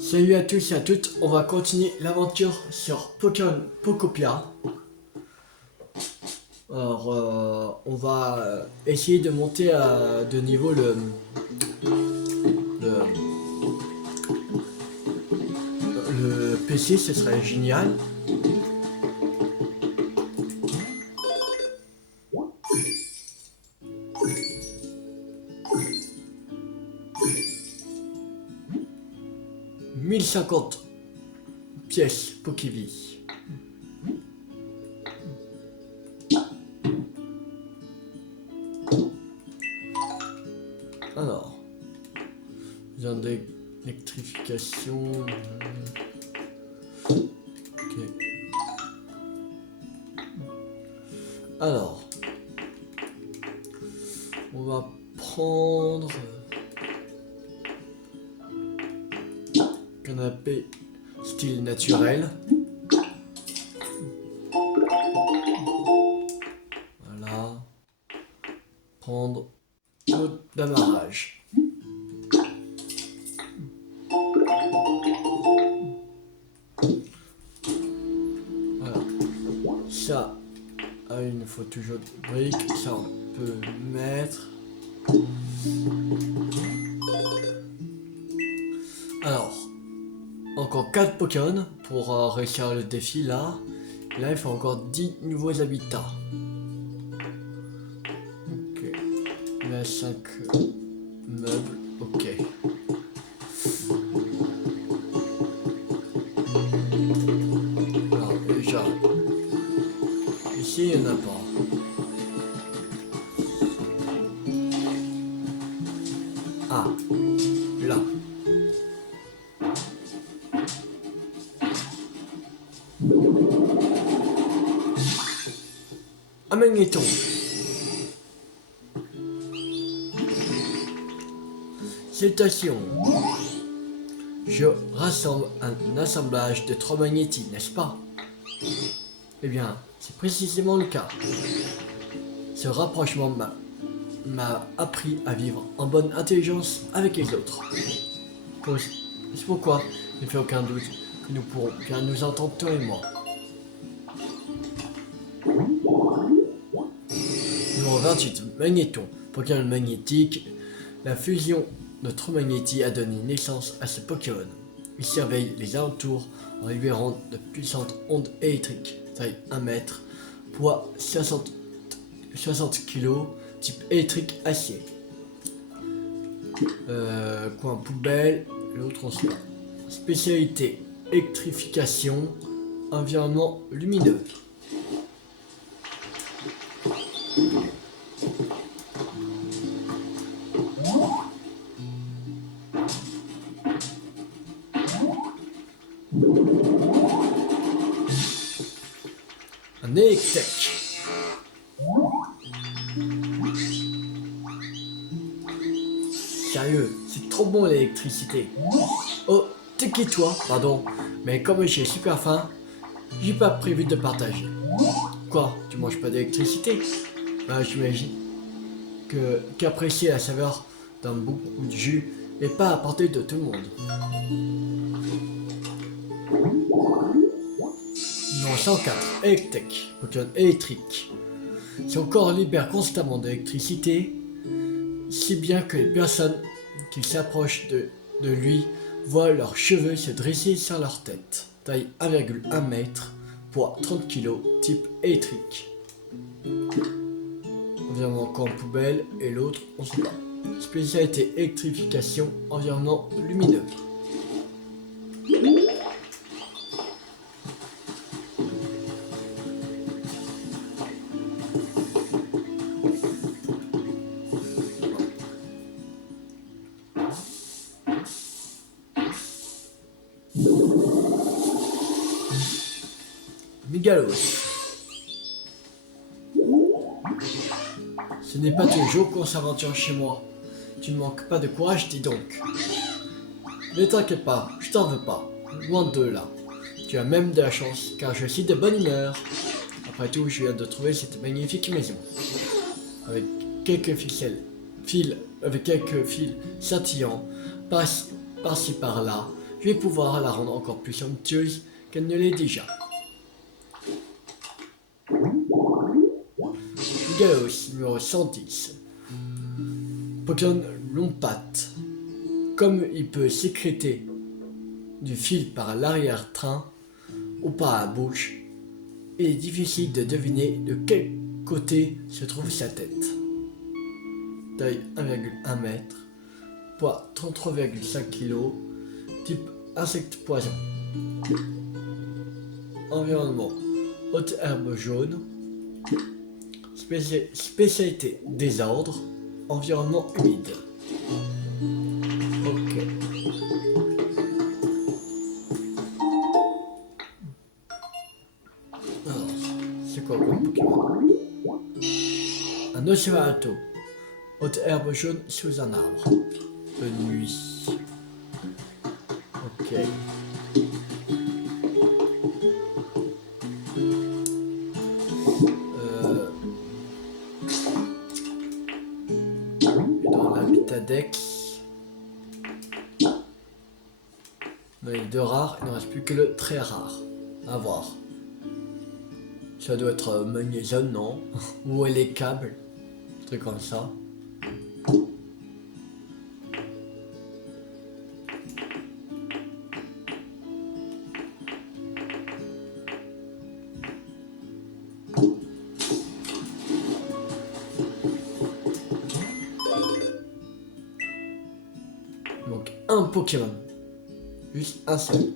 Salut à tous et à toutes, on va continuer l'aventure sur Pokémon Pokopia. Alors, on va essayer de monter de niveau le PC, ce serait génial. « 1050 pièces Pokévie. Alors, besoin d'électrification. Ok. Alors, on va prendre canapé style naturel. Voilà. Prendre l'eau d'amarrage. Voilà. Ça, il nous faut toujours des briques. Ça, on peut mettre. Alors, encore 4 Pokémon pour réussir le défi là. Là, il faut encore 10 nouveaux habitats. Ok. Il y a 5 meubles. Ok. Alors, déjà, ici, il n'y en a pas. Ah, là. Un magnéton. Salutations. Je rassemble un assemblage de 3 magnétis, n'est-ce pas? Eh bien, c'est précisément le cas. Ce rapprochement m'a appris à vivre en bonne intelligence avec les autres. C'est pourquoi il ne fait aucun doute que nous pourrons bien nous entendre toi et moi. Numéro 28, Magnéton. Pokémon magnétique. La fusion de 3 magnétis a donné naissance à ce Pokémon. Il surveille les alentours en libérant de puissantes ondes électriques, taille 1 mètre, poids 60 kg, type électrique acier. Coin poubelle, l'autre on sait pas. Spécialité électrification, environnement lumineux. Un Electek. Sérieux, c'est trop bon l'électricité. Oh, t'es qui toi? Pardon, mais comme j'ai super faim, j'ai pas prévu de partager. Quoi? Tu manges pas d'électricité? J'imagine qu'apprécier la saveur d'un beaucoup de jus n'est pas à portée de tout le monde. Numéro 104, Electek, Pokémon électrique. Son corps libère constamment d'électricité, si bien que les personnes qui s'approchent de lui voient leurs cheveux se dresser sur leur tête. Taille 1,1 mètre, poids 30 kg, type électrique. Environnement camp poubelle et l'autre on sait pas. Spécialité électrification, environnement lumineux. Mégalos. Ce n'est pas tous les jours qu'on s'aventure chez moi. Tu ne manques pas de courage, dis donc. Ne t'inquiète pas, je t'en veux pas. Loin de là. Tu as même de la chance, car je suis de bonne humeur. Après tout, je viens de trouver cette magnifique maison. Avec quelques fils scintillants, par-ci par-là, je vais pouvoir la rendre encore plus somptueuse qu'elle ne l'est déjà. Gaos numéro 110. Pokémon longue patte. Comme il peut sécréter du fil par l'arrière-train ou par la bouche, il est difficile de deviner de quel côté se trouve sa tête. Taille 1,1 m, poids 33,5 kg, type insecte poison. Environnement haute herbe jaune. Spécialité désordre. Environnement humide. Ok. Alors, c'est quoi comme Pokémon? Un Nosferatu. Haute herbe jaune sous un arbre. De nuit. Ok. Dans l'habitat Dex. Dans les deux rares, il ne reste plus que le très rare. À voir. Ça doit être magnésium, non? Ou les câbles. Un truc comme ça. Donc un Pokémon. Juste un seul.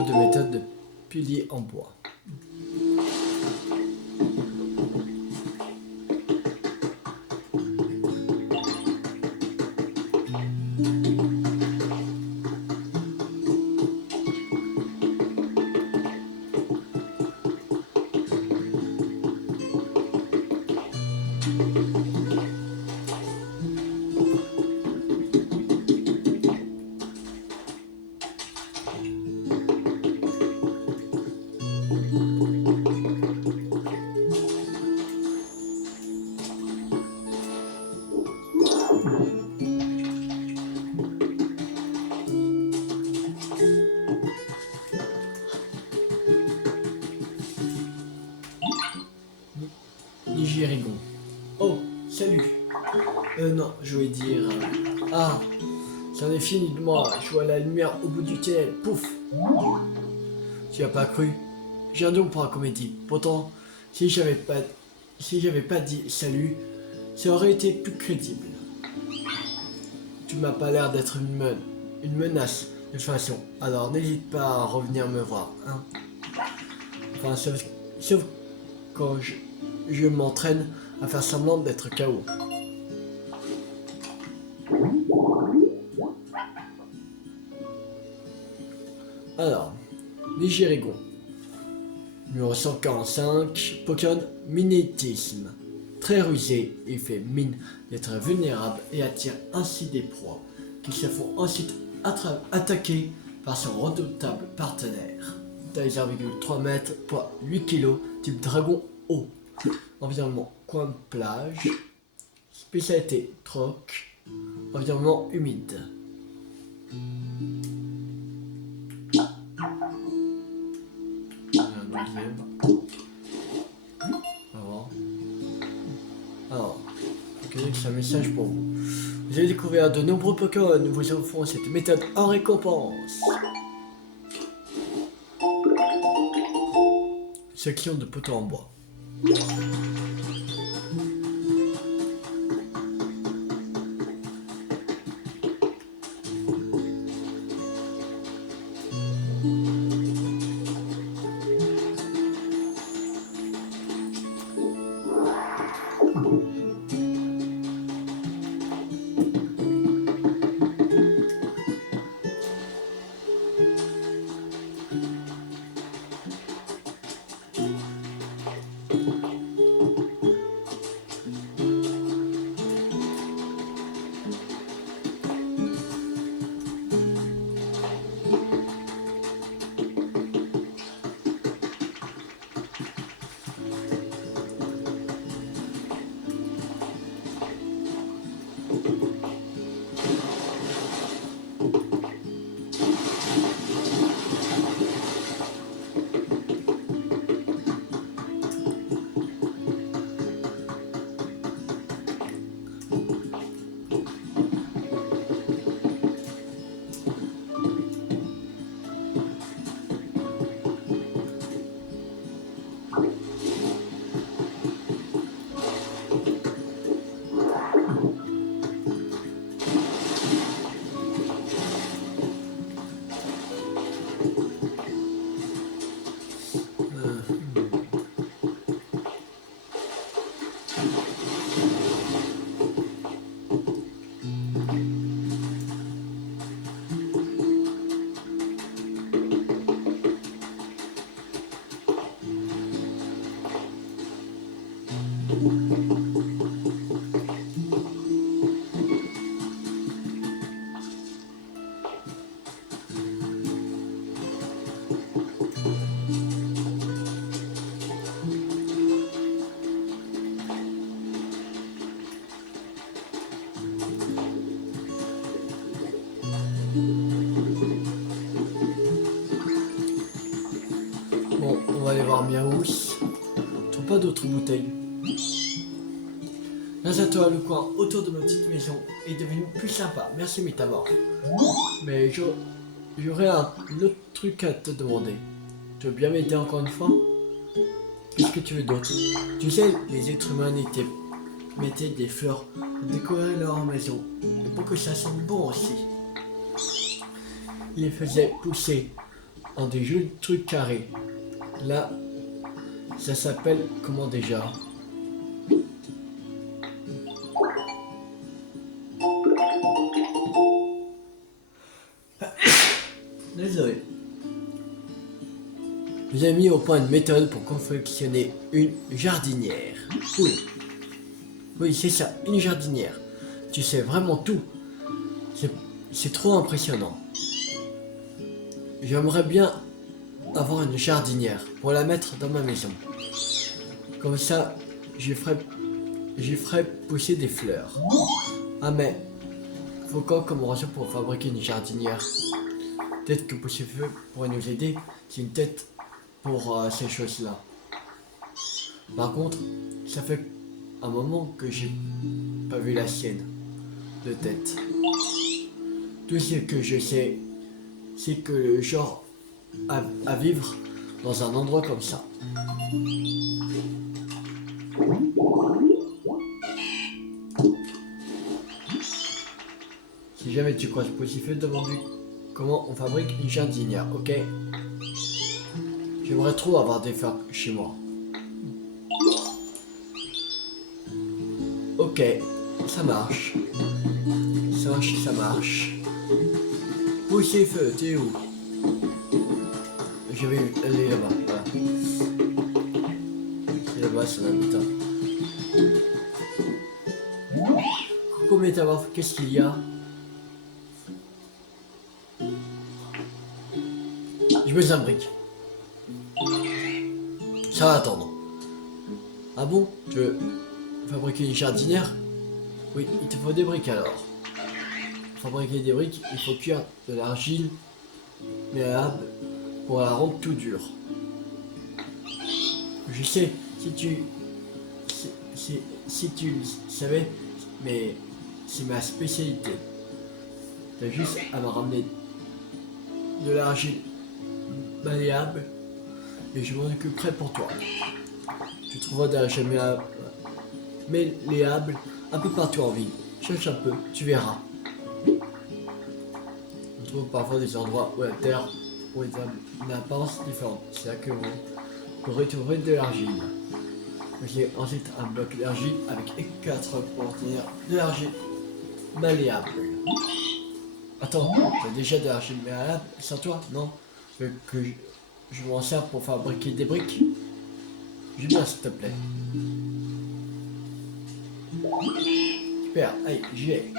De méthode de pilier en bois. Nigérigon. Oh, salut. Non, je voulais dire... Ah, c'en est fini de moi. Je vois la lumière au bout du tunnel. Pouf. Tu as pas cru? J'ai un don pour la comédie. Pourtant, si j'avais pas dit salut, ça aurait été plus crédible. Tu m'as pas l'air d'être une menace de toute façon. Alors n'hésite pas à revenir me voir, hein. Enfin, sauf quand je m'entraîne à faire semblant d'être KO. Alors, Nigérigon. Numéro 145, Pokémon Minétisme. Très rusé, il fait mine d'être vulnérable et attire ainsi des proies qui se font ensuite attaquer par son redoutable partenaire. Taille 0,3 m, poids 8 kg, type dragon haut. Environnement coin de plage. Spécialité troc. Environnement humide. Un deuxième. Alors, c'est un message pour vous. Vous avez découvert de nombreux Pokémon. Nous vous offrons cette méthode en récompense. Section de poteaux en bois. Bon, on va aller voir Miaous. Je trouve pas d'autres bouteilles. Grâce à toi, le coin autour de ma petite maison est devenu plus sympa. Merci Métamor. Mais j'aurais un autre truc à te demander. Tu veux bien m'aider encore une fois? Qu'est-ce que tu veux d'autre? Tu sais, les êtres humains mettaient des fleurs pour décorer leur maison. Et pour que ça sente bon aussi. Ils les faisaient pousser en des jolis trucs carrés. Là, ça s'appelle comment déjà? Désolé. J'ai mis au point une méthode pour confectionner une jardinière. Cool. Oui, c'est ça, une jardinière. Tu sais vraiment tout. C'est trop impressionnant. J'aimerais bien avoir une jardinière pour la mettre dans ma maison. Comme ça, j'y ferai pousser des fleurs. Ah mais, faut quand commencer pour fabriquer une jardinière? Peut-être que Poussefeu pourrait nous aider. C'est une tête pour ces choses-là. Par contre, ça fait un moment que j'ai pas vu la sienne de tête. Tout ce que je sais, c'est que le genre à vivre dans un endroit comme ça. Si jamais tu croises Poussefeu, demande-lui comment on fabrique une jardinière, ok? J'aimerais trop avoir des fleurs chez moi. Ok, ça marche. Ça marche. Poussefeu, t'es où? Je vais aller là-bas, voilà. C'est là-bas, c'est là-bas. Coucou Métamorphe, qu'est-ce qu'il y a? Je veux un brique. Ça va attendre. Ah bon? Tu veux fabriquer une jardinière? Oui, il te faut des briques alors. Pour fabriquer des briques, il faut cuire de l'argile malléable pour la rendre tout dure. Je sais, si tu le savais, mais c'est ma spécialité. T'as juste à me ramener de l'argile malléable et je m'en occuperai pour toi. Tu trouveras de l'argile malléable un peu partout en ville. Cherche un peu, tu verras. On trouve parfois des endroits où la terre ont une apparence différente. C'est là que vous pourrez trouver de l'argile. J'ai ensuite un bloc d'argile avec 4 pour obtenir de l'argile malléable. Attends, t'as déjà de l'argile malléable sur toi? Non? Je veux que je m'en sers pour fabriquer des briques? J'ai bien s'il te plaît. Super, allez, j'y ai.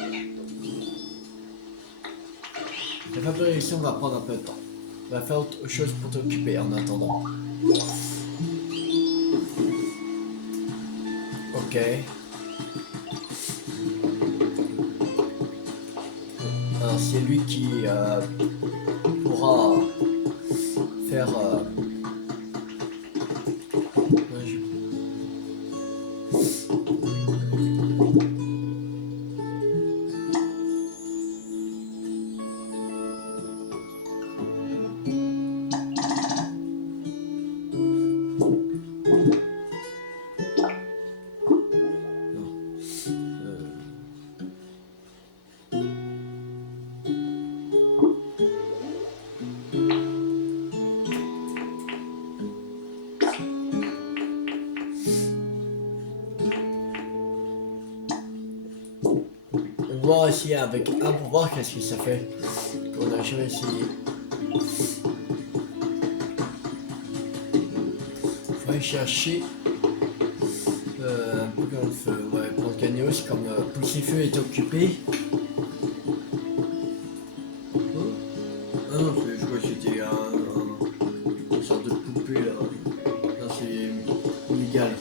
La fabrication va prendre un peu de temps. On va faire autre chose pour t'occuper en attendant. Ok. C'est lui qui pourra faire... On va essayer avec un pour voir qu'est-ce que ça fait. On n'a jamais essayé. Il faut aller chercher un Pokémon de feu, ouais, pour Gagnos, comme Poussifeu est occupé. Oh. Ah non, je crois que c'était une sorte de poupée là. Non, c'est illégal.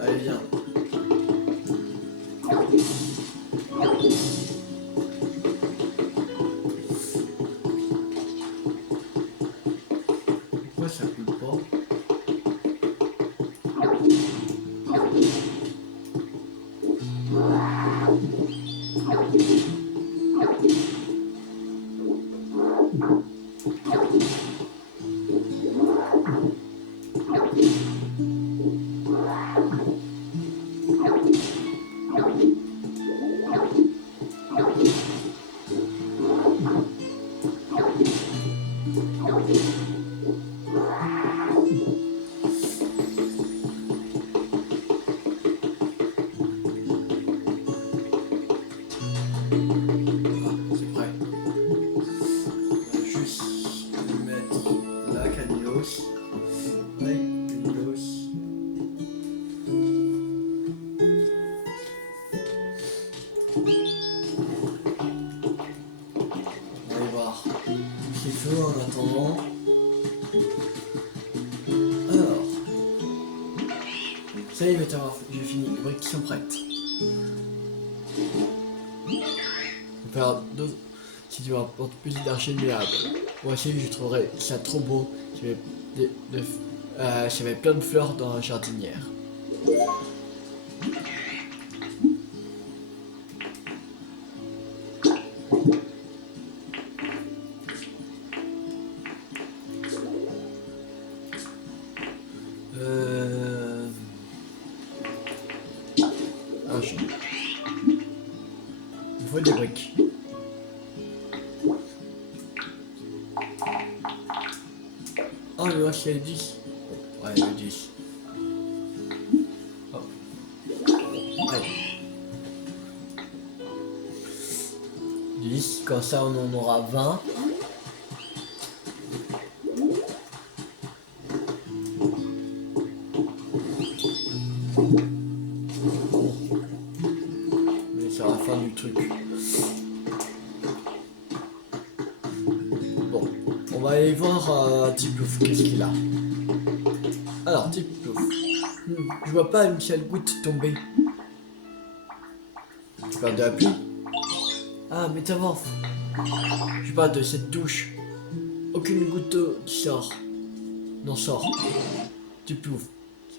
Allez, viens. Pourquoi ça coule pas? C'est prêt. On va juste mettre la Cagnos. Ouais, Cagnos. On va aller voir. C'est feu en attendant. Alors, ça y est, j'ai fini. Les briques sont prêtes. On va faire d'autres. Si tu m'apportes plus d'argile méable. Moi aussi, je trouverais ça trop beau. J'avais plein de fleurs dans la jardinière. Argile. Il faut des briques. Oh, le c'est 10. Ouais, le 10. Oh. Allez. 10, comme ça on en aura 20. Mais c'est la fin du truc. Bon, on va aller voir Tiplouf, qu'est-ce qu'il a. Alors, Tiplouf. Je vois pas une seule goutte tomber. Tu parles de la pluie? Ah, métamorphe. Je parle de cette douche. Aucune goutte d'eau qui sort. N'en sort. Tiplouf.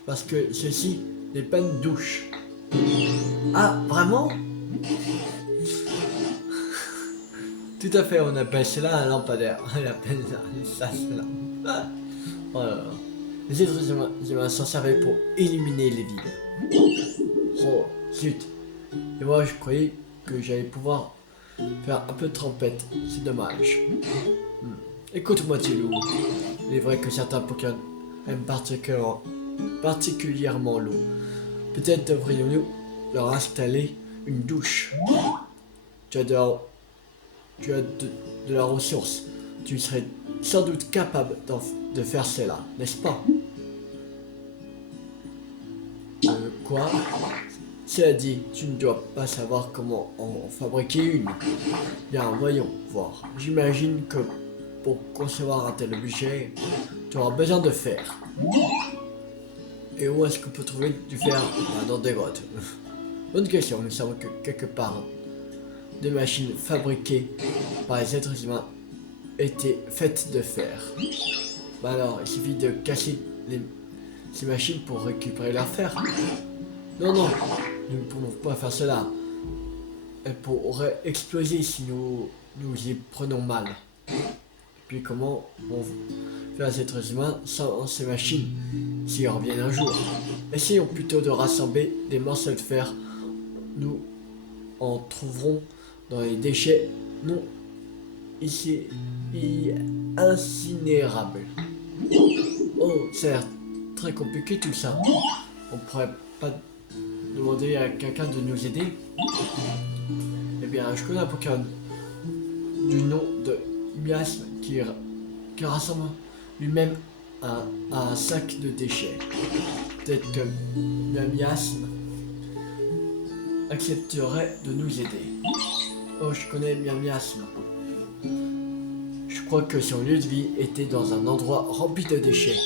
Parce que ceci n'est pas une douche. Ah, vraiment? Tout à fait, on appelle cela un lampadaire. On appelle ça cela. Ah. Oh là là. Les êtres humains s'en servaient pour illuminer les villes. Oh, zut. Et moi, je croyais que j'allais pouvoir faire un peu de trompette. C'est dommage. Écoute-moi, Tilou. Il est vrai que certains Pokémon aiment particulièrement l'eau. Peut-être devrions-nous leur installer une douche. Tu as de la ressource. Tu serais sans doute capable de faire cela, n'est-ce pas? Quoi? Cela dit, tu ne dois pas savoir comment en fabriquer une. Bien, voyons voir. J'imagine que pour concevoir un tel objet, tu auras besoin de fer. Et où est-ce qu'on peut trouver du fer? Dans des grottes. Bonne question, nous savons que quelque part, des machines fabriquées par les êtres humains étaient faites de fer. Bah alors, il suffit de casser ces machines pour récupérer leur fer. Non, non, nous ne pouvons pas faire cela. Elles pourraient exploser si nous y prenons mal. Et puis comment on fait les êtres humains sans ces machines s'ils reviennent un jour? Essayons plutôt de rassembler des morceaux de fer. Nous en trouverons dans les déchets non ici incinérables. Oh, ça a l'air très compliqué tout ça. On pourrait pas demander à quelqu'un de nous aider? Eh bien, je connais un Pokémon du nom de miasme qui rassemble lui-même un sac de déchets. Peut-être que le miasme accepterait de nous aider. Oh, je connais bien miasme. Je crois que son lieu de vie était dans un endroit rempli de déchets.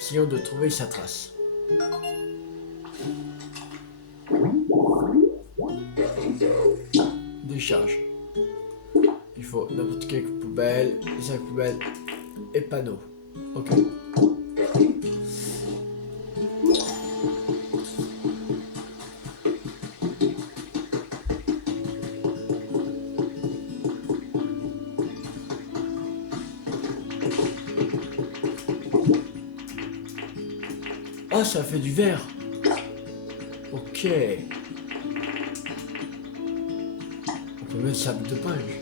Essayons de trouver sa trace. Décharge. Il faut n'importe quelle poubelle, sac poubelle et panneau. Ok. Oh, ça fait du verre. Ok. On peut mettre sable de plage.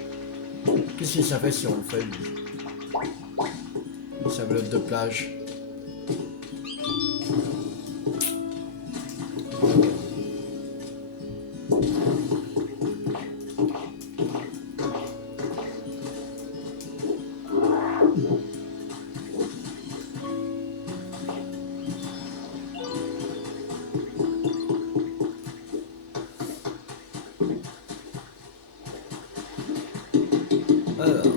Qu'est-ce que ça fait si on le fait une sable de plage? Alors.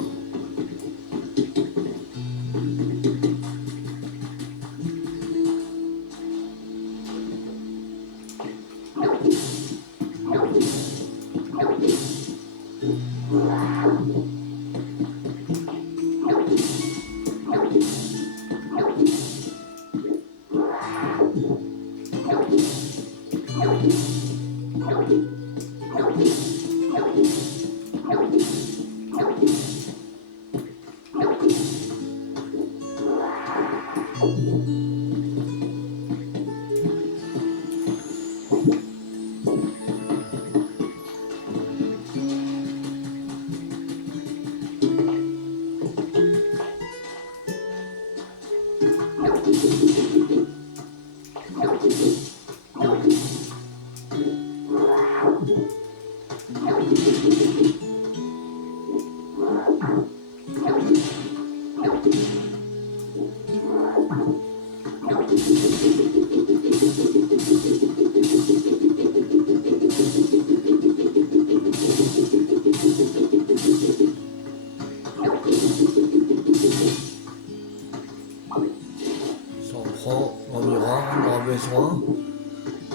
Ça en prend environ, on aura besoin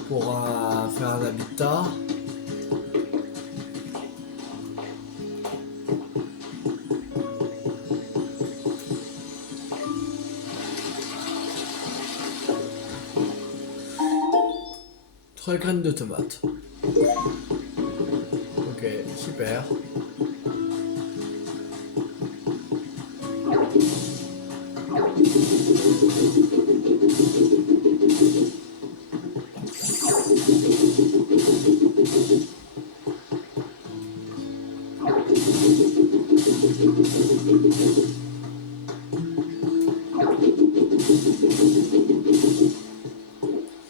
pour faire un habitat. Trois graines de tomates. Ok, super.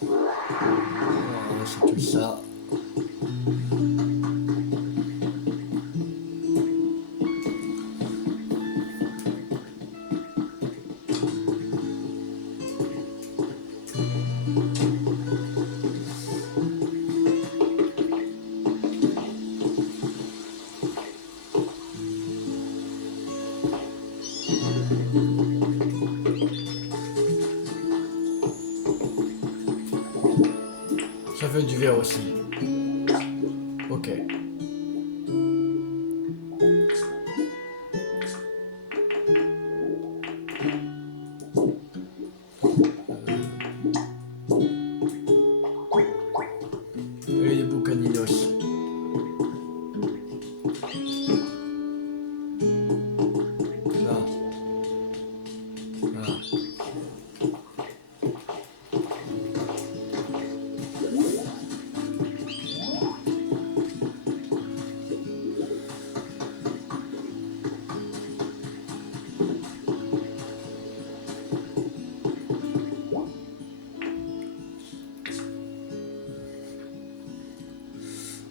Voilà, c'est tout ça. Ça fait du verre aussi. Ok. Et les boucaninos. Là. Voilà.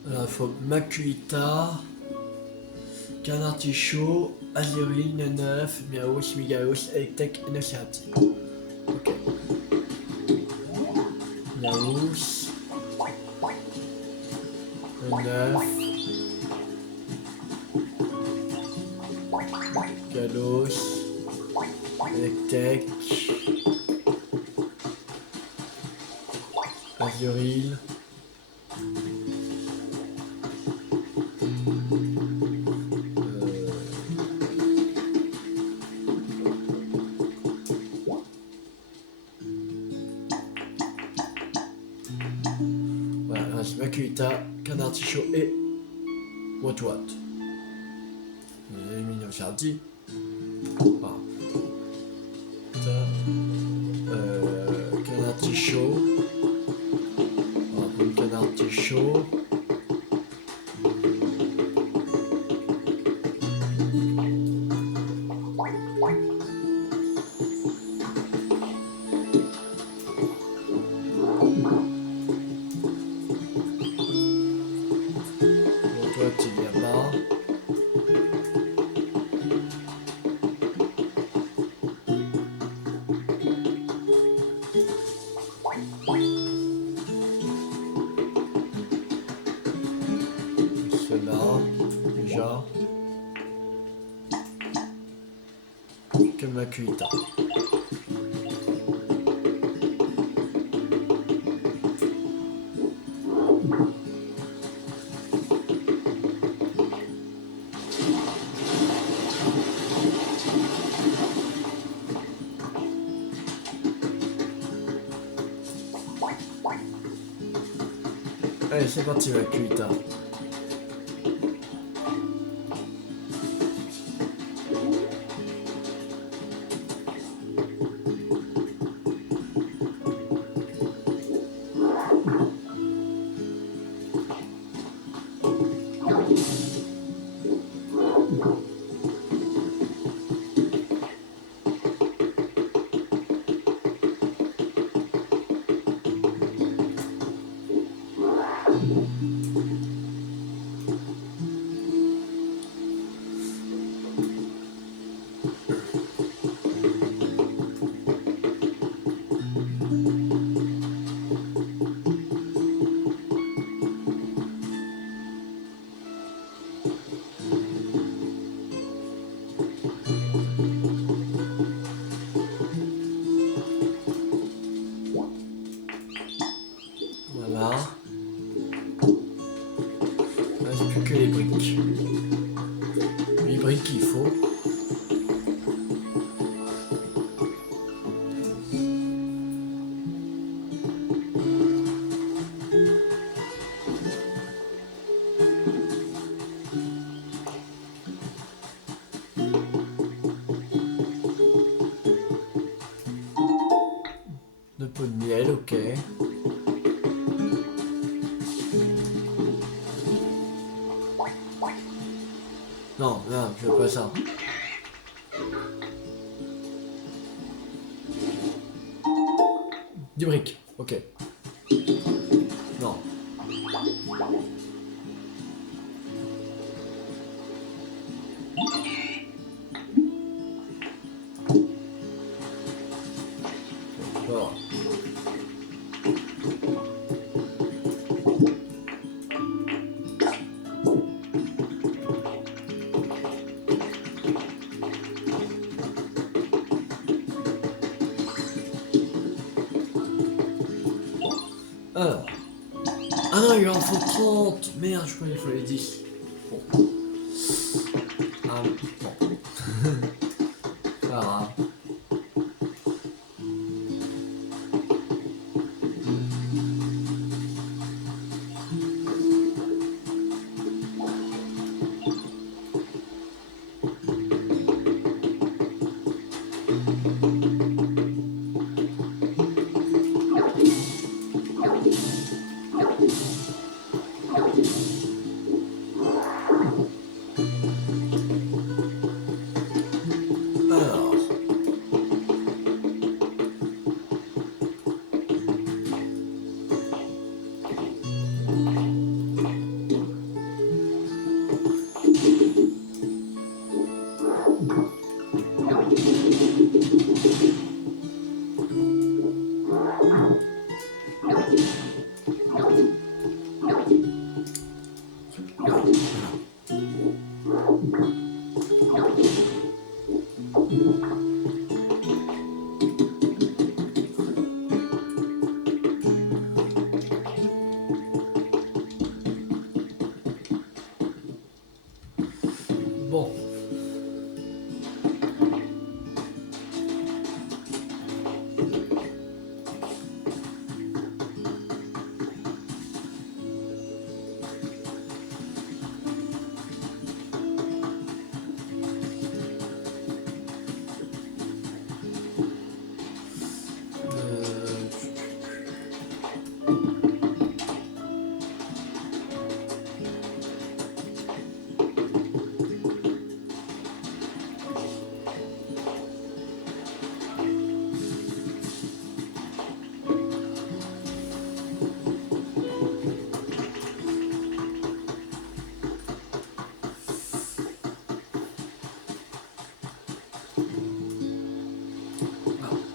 Alors, il faut Macuita. Canard Tichot, Azuril, Neneuf, Miaous, Migaos, Electek, Enocerati. Ok. Miaous, Neneuf, Galos, Electek, Azuril. Voilà, Makuita, Canard Tichot et What. Vous avez mis Enocerati. Voilà. Canard Tichot. On va prendre Canard Tichot. What, il n'y a pas. Cela, déjà. Que Makuita. Allez, c'est parti, Makuita. Voilà. Il ne reste plus que les briques. Les briques, il faut. Deux pots de miel, ok. Non, non, je veux pas ça. Du brick, ok. Non. Voilà. Alors. Ah non, il en faut 30. Merde, je crois qu'il faut les 10. Bon. Ah, bon. Pas grave. Alors. Bon.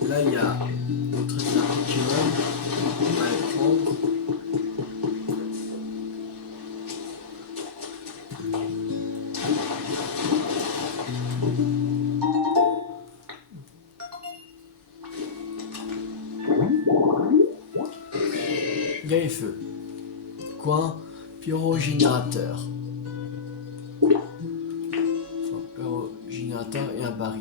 Là, il y a notre curriculum à prendre. Grille-feu. Coin pyrogénérateur. Pyrogénérateur et un baril.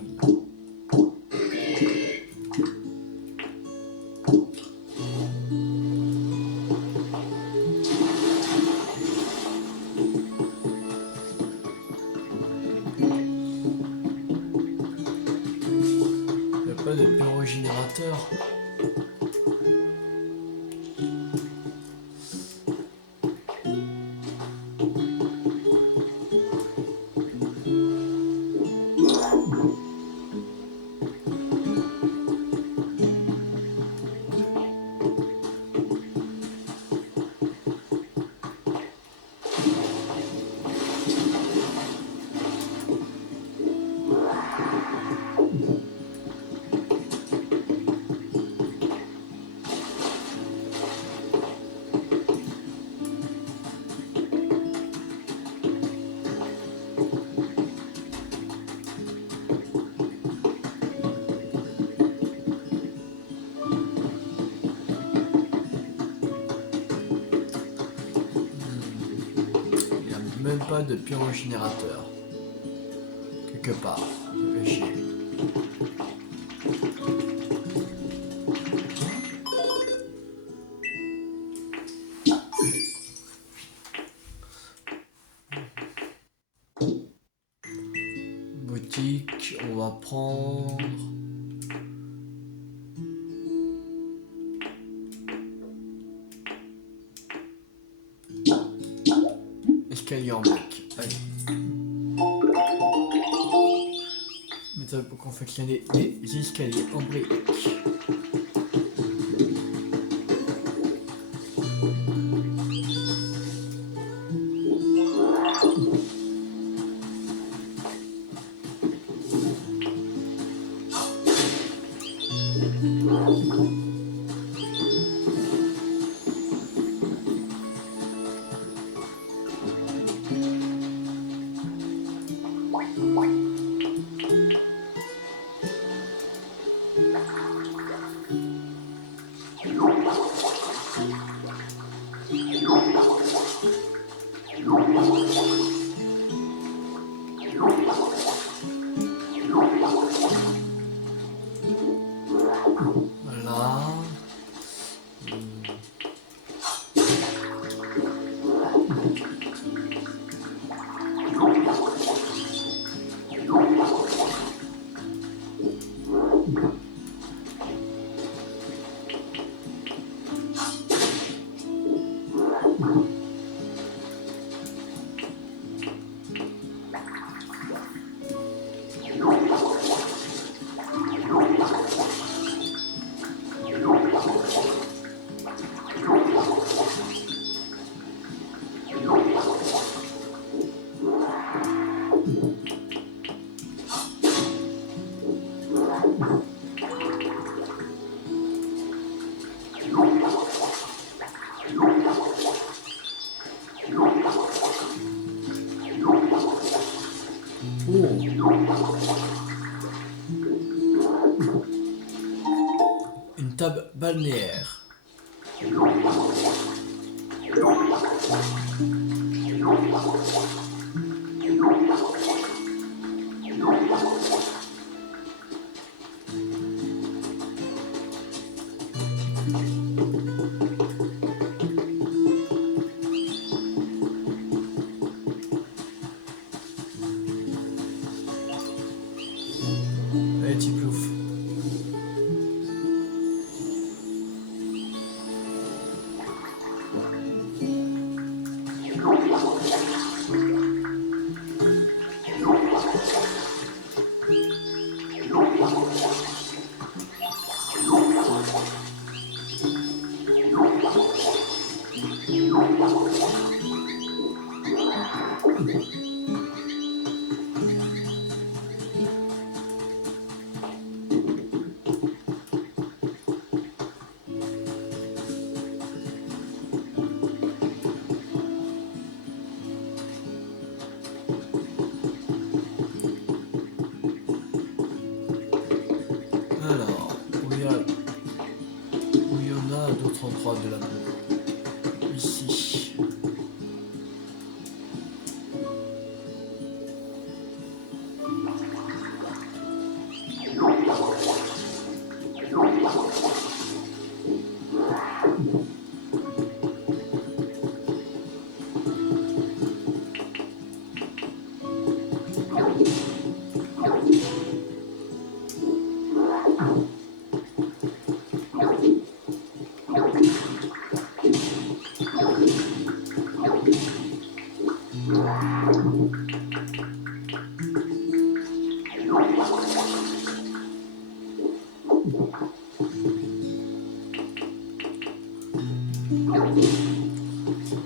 Pas de pyrogénérateur. Même pas de pyrogénérateur. Quelque part. Je vais chier. Boutique, on va prendre... Escalier en briques. Allez. Méthode pour confectionner des escaliers en briques. Voilà. Une table balnéaire. Allez, petit plouf. Alors, où il y en a d'autres endroits de la boue. Ici.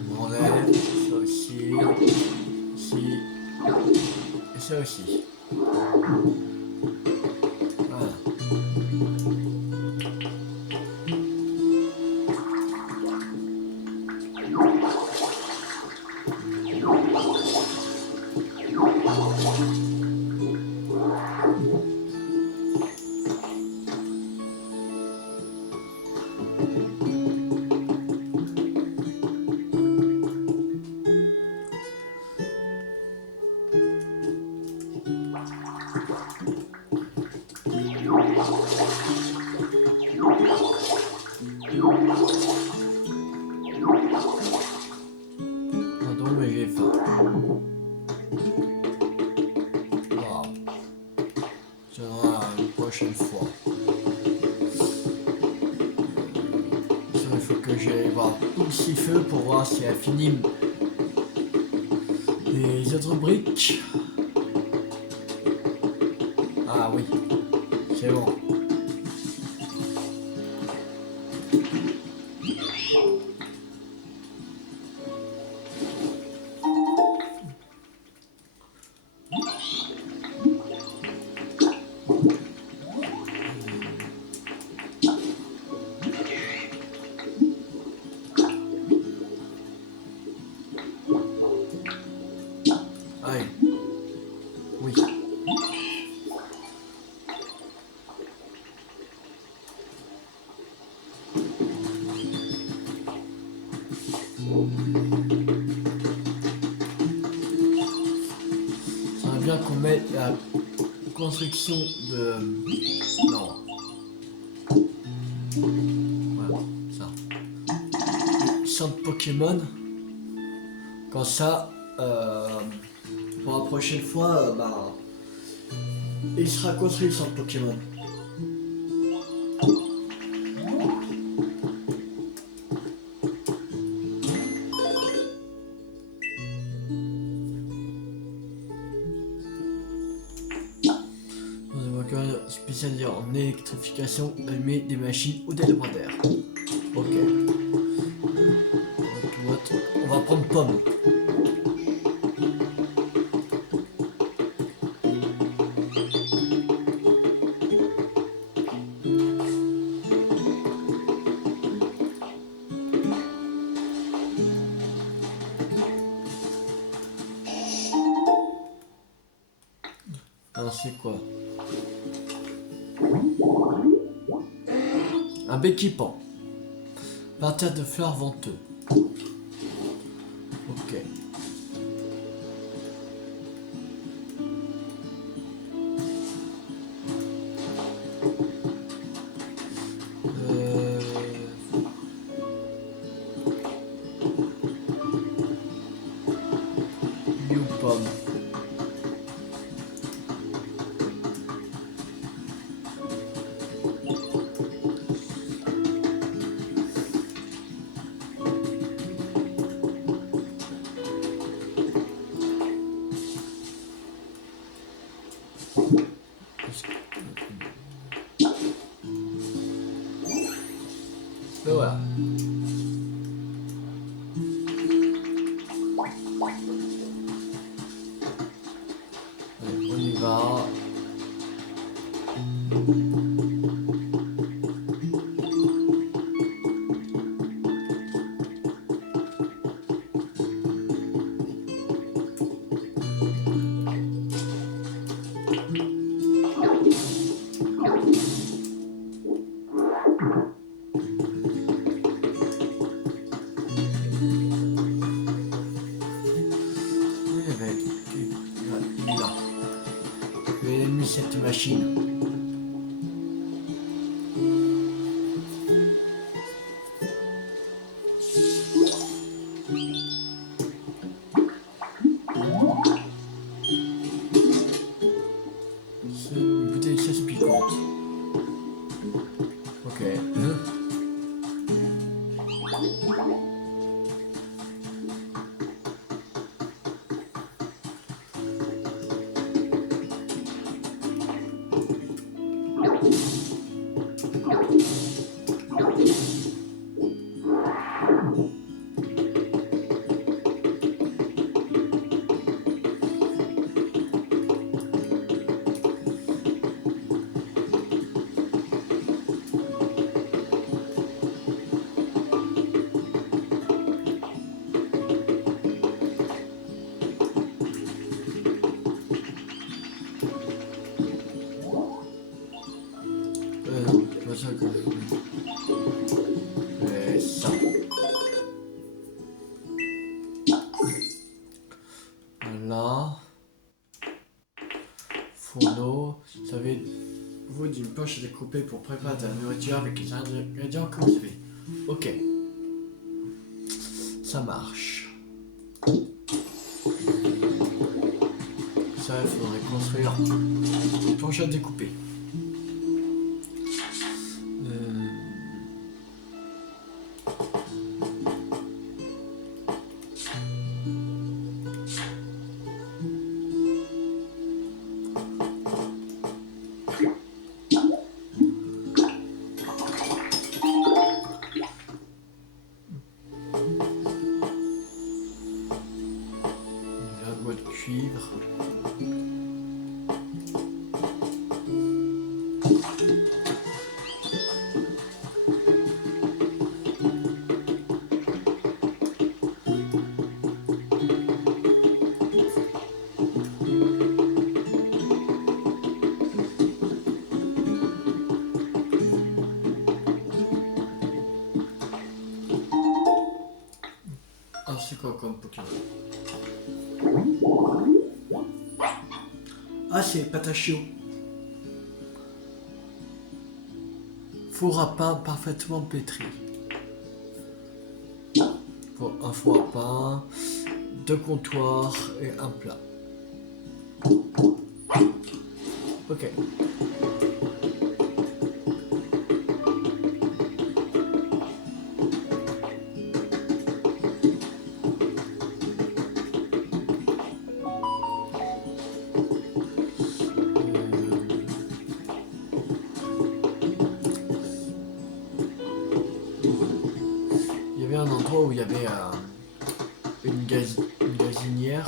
On enlève ça aussi, ici, et ça aussi. Voilà. Pardon, mais j'ai faim. Wow. Ça sera une prochaine fois. Il faut que j'aille voir aussi feu pour voir si elle finit les autres briques. Ah oui, c'est bon. Allez. Oui. Ça serait bien qu'on mette la construction de... Non. Voilà, ça. Centre Pokémon. Quand ça, pour la prochaine fois, bah, il sera construit le centre Pokémon. Nous avons quand même spécialisé en électrification, allumer des machines ou des lampadaires. Ok. On va prendre pomme. c'est quoi? Un béquipant. Partir de fleurs venteux. Ok. You pomme. Ben voilà. Allez, on y va. Je vais aimer cette machine. C'est une bouteille de sauce piquante. Ok. C'est pas ça que je veux. Et ça. Voilà. Fourneau. Savez-vous d'une poche découpée pour préparer de la nourriture avec les ingrédients que vous avez? Ok. Ça marche. Ça, il faudrait construire une poche à découper. De cuivre. Ah, c'est quoi comme Pokémon? Ah, c'est Patachio. Four à pain parfaitement pétri. Pour un four à pain, 2 comptoirs et un plat. Ok. Il y avait un endroit où il y avait une gazinière.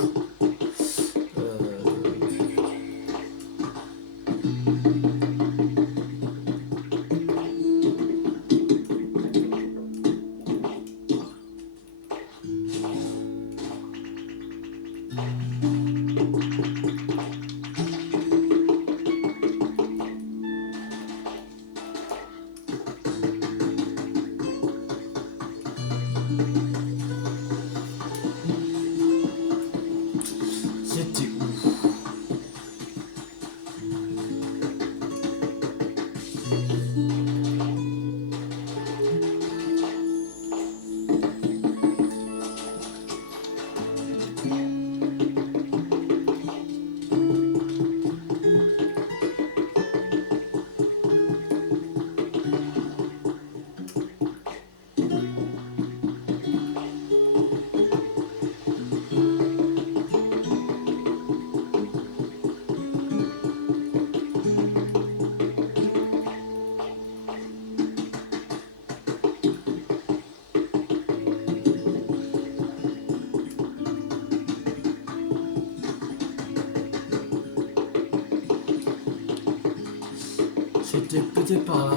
C'était peut-être par là.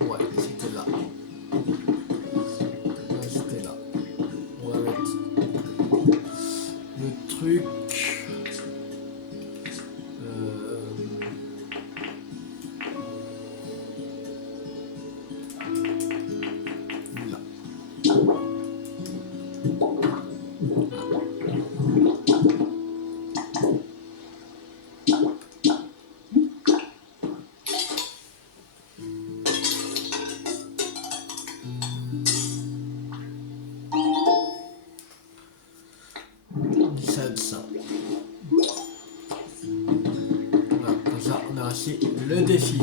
Ouais, c'était là. Ouais, c'était là. On va mettre le truc. Là. Ça. Voilà, comme ça on a réussi le défi.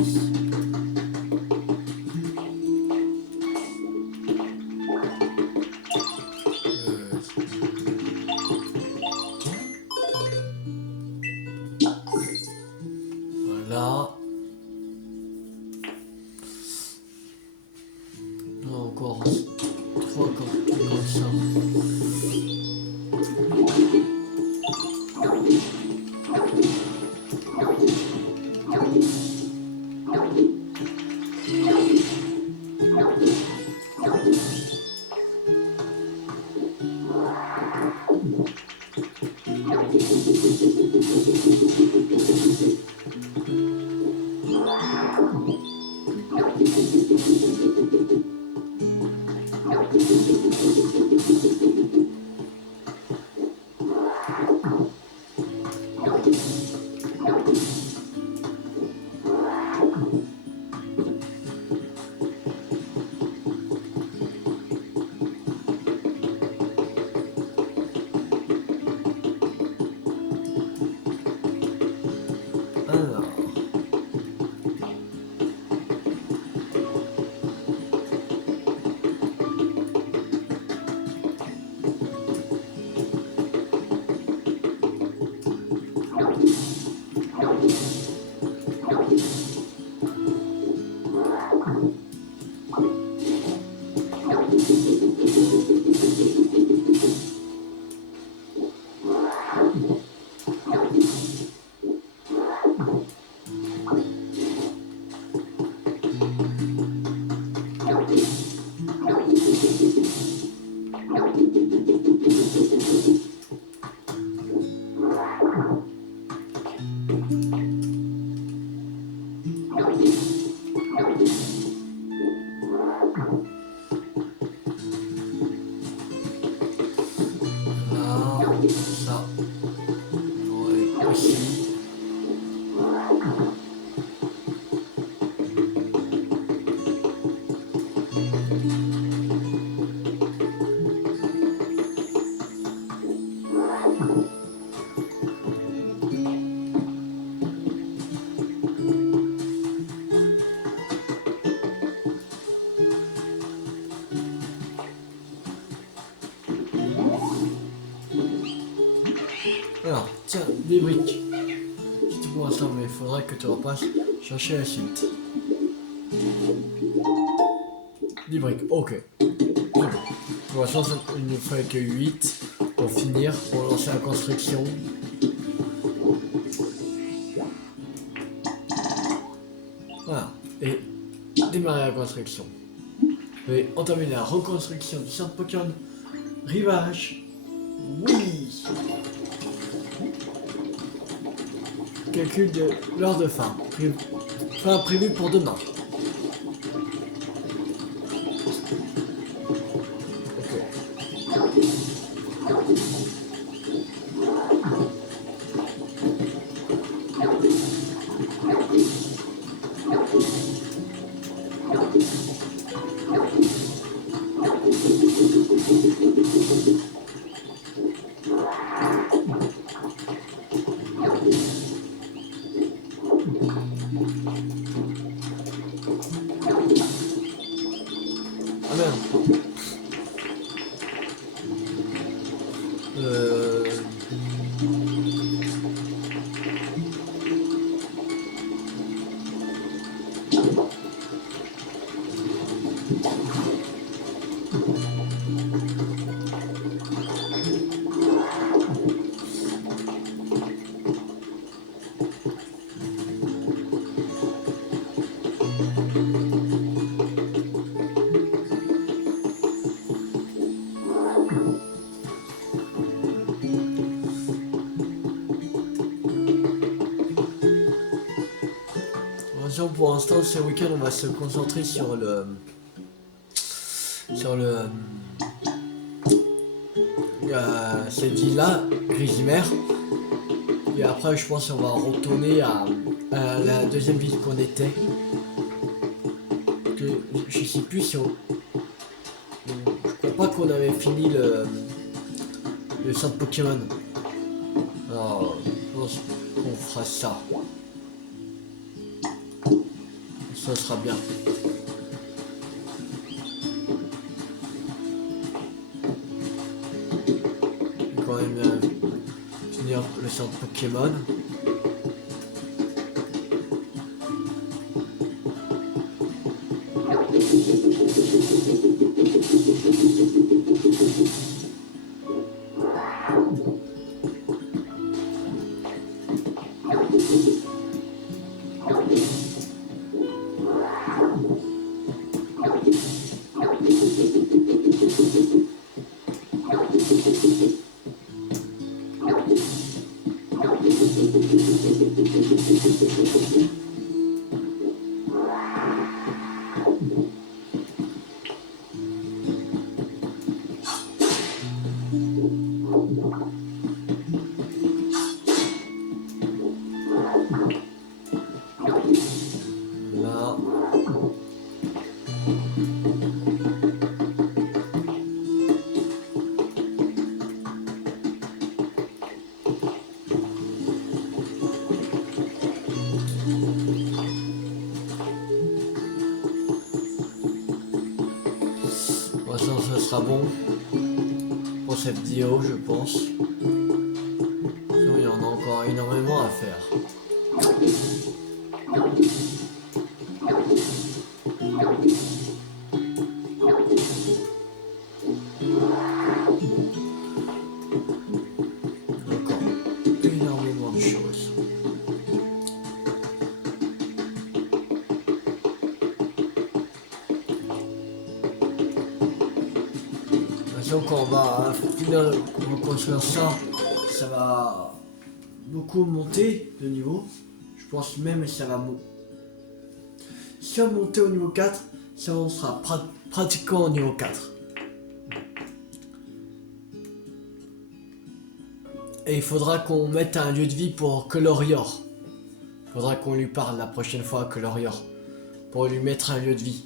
Voilà. Encore 3 comme ça. Alors. Ça. Ouais, aussi. Alors, tiens, des briques. Si tu pourras ça, mais il faudrait que tu repasses chercher la suite. Des briques, ok. Pour l'instant, il ne fallait que 8 pour finir, pour lancer la construction. Voilà, et démarrer la construction. Je vais entamer la reconstruction du centre Pokémon Rivage. Oui! Calcul de l'heure de fin. Fin prévue pour demain. Ah merde. façon, pour l'instant, ce week-end, on va se concentrer sur le... cette ville-là, Grizimer. Et après, je pense qu'on va retourner à la deuxième ville qu'on était. Que, je sais plus si on... Je crois pas qu'on avait fini le centre Pokémon. Alors, je pense qu'on fera ça. Ça sera bien. Quand même finir le centre Pokémon. Là. Bon, ça sera bon pour cette vidéo, je pense. Sinon, il y en a encore énormément à faire. Encore énormément de choses. Donc on va finir, on va construire ça, ça va beaucoup monter de niveau. Je pense même que ça va si on montait au niveau 4, ça on sera pratiquement au niveau 4. Et il faudra qu'on mette un lieu de vie pour Colorior. Il faudra qu'on lui parle la prochaine fois à Colorior. Pour lui mettre un lieu de vie.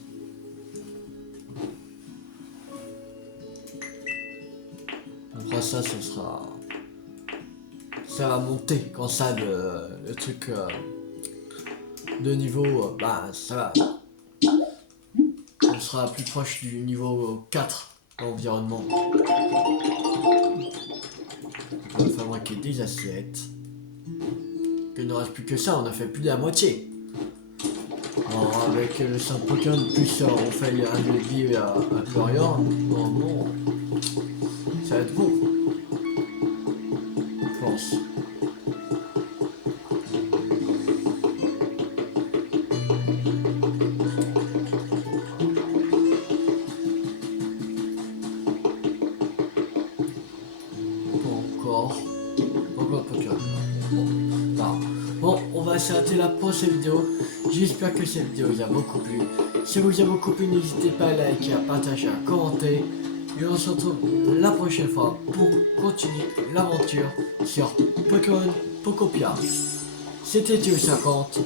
Après ça, ce sera... Ça va monter quand ça, le truc de niveau... bah, ça va... On sera plus proche du niveau 4 d'environnement. On va fabriquer des assiettes. Il ne reste plus que ça, on a fait plus de la moitié. Alors, avec le centre Pokémon, plus on fait un lieu de vie à Colorior, bon, ça va être bon. Je pense. Encore Pokémon. Bon, on va s'arrêter là pour cette vidéo. J'espère que cette vidéo vous a beaucoup plu. Si vous a beaucoup plu, n'hésitez pas à liker, à partager, à commenter. Et on se retrouve la prochaine fois pour continuer l'aventure sur Pokémon Pokopia. C'était Théo50.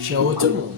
Ciao tout le monde.